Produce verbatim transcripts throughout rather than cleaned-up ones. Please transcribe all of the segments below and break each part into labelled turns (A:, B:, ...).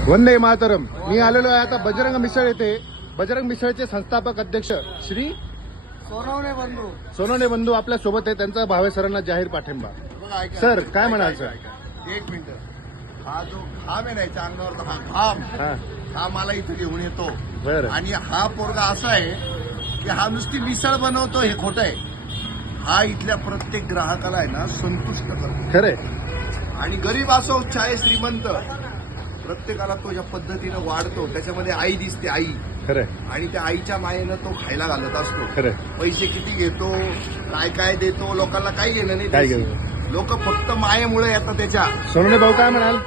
A: वंदे मातरम. मी आलेलो आहे आता बजरंग मिसळ येथे. बजरंग मिसळचे संस्थापक अध्यक्ष श्री
B: सोनवणे बंधू
A: सोनवणे बंधू आपल्या सोबत आहे. त्यांचा भावे सरांना जाहीर पाठिंबा.
B: बघा, ऐका,
A: सर,
B: ऐका,
A: काय
B: ऐका,
A: म्हणाल,
B: ऐका,
A: सर?
B: ऐका. एक मिनिट. हा जो घाम आहे ना याच्या अंगावर, हा घाम
A: हा
B: हा मला इथे घेऊन येतो.
A: बरं.
B: आणि हा पोरगा असा आहे की हा नुसती मिसळ बनवतो हे खोटं आहे. हा इथल्या प्रत्येक ग्राहकाला आहे ना संतुष्ट करतो.
A: खरे
B: आणि गरीब असो चाहे श्रीमंत, प्रत्येकाला तो या पद्धतीनं वाढतो. त्याच्यामध्ये आई दिसते, आई.
A: खरे
B: आणि त्या आईच्या मायेनं तो खायला घालत असतो.
A: खरे
B: पैसे किती घेतो, काय काय देतो, लोकांना काही घेणं नाही.
A: काय
B: त्याची.
A: घेणं?
B: लोक फक्त मायेमुळे येतात त्याच्या.
A: सोनवणे भाऊ काय म्हणाल?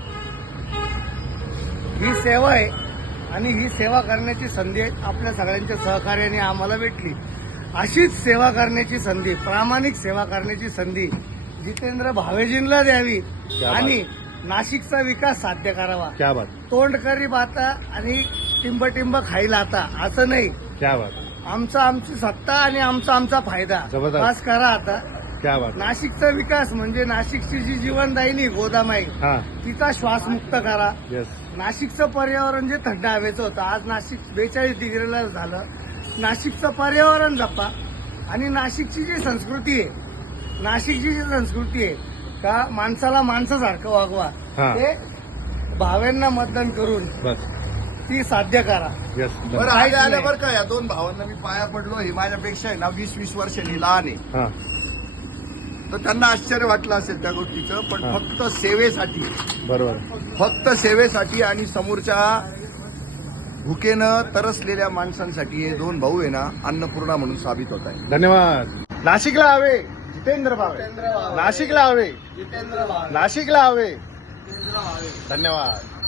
C: ही सेवा आहे आणि ही सेवा करण्याची संधी आपल्या सगळ्यांच्या सहकार्याने आम्हाला भेटली. अशीच सेवा करण्याची संधी, प्रामाणिक सेवा करण्याची संधी जितेंद्र भावेजींना द्यावी
A: क्या बात.
C: आणि नाशिकचा विकास साध्य करावा.
A: क्या बात,
C: तोंड करी बाता आणि टिंब टिंब खाईल आता असं नाही.
A: क्या बात,
C: आमचा आमची सत्ता आणि आमचा आमचा फायदा
A: जबरदस्त.
C: पास करा आता.
A: क्या बात.
C: नाशिकचा विकास म्हणजे नाशिकची जी जीवनदायिनी गोदाम आहे
A: हा
C: तिचा श्वास मुक्त करा.
A: येस.
C: नाशिकचं पर्यावरण जे थंड हवेचं होतं आज नाशिक बेचाळीस डिग्रीला झालं. नाशिकचं पर्यावरण जपा आणि नाशिकची जी संस्कृती आहे, नाशिकची जी संस्कृती आहे का माणसाला माणसासारखं वागवा,
A: हा.
C: ते भावेंना मतदान करून
A: बस.
C: ती साध्य करा.
A: येस.
B: बरं, आई आल्या बरं का. या दोन भावांना मी पाया पडलो. हे माझ्यापेक्षा आहे ना वीस वीस वर्षांनी लहान आहे.
A: हा
B: तर त्यांना आश्चर्य वाटलं असेल त्या गोष्टीचं, पण
A: हा.
B: फक्त सेवेसाठी,
A: बरोबर.
B: फक्त सेवेसाठी आणि समोरच्या भुकेनं तरसलेल्या माणसांसाठी हे दोन भाऊ आहे ना अन्नपूर्णा म्हणून साबित होत आहे.
A: धन्यवाद. नाशिकला हवे जितेंद्र भावे. नाशिकला हवे
C: जितेंद्र भावे
A: नाशिकला हवे.
C: जितेंद्र भावे
A: धन्यवाद.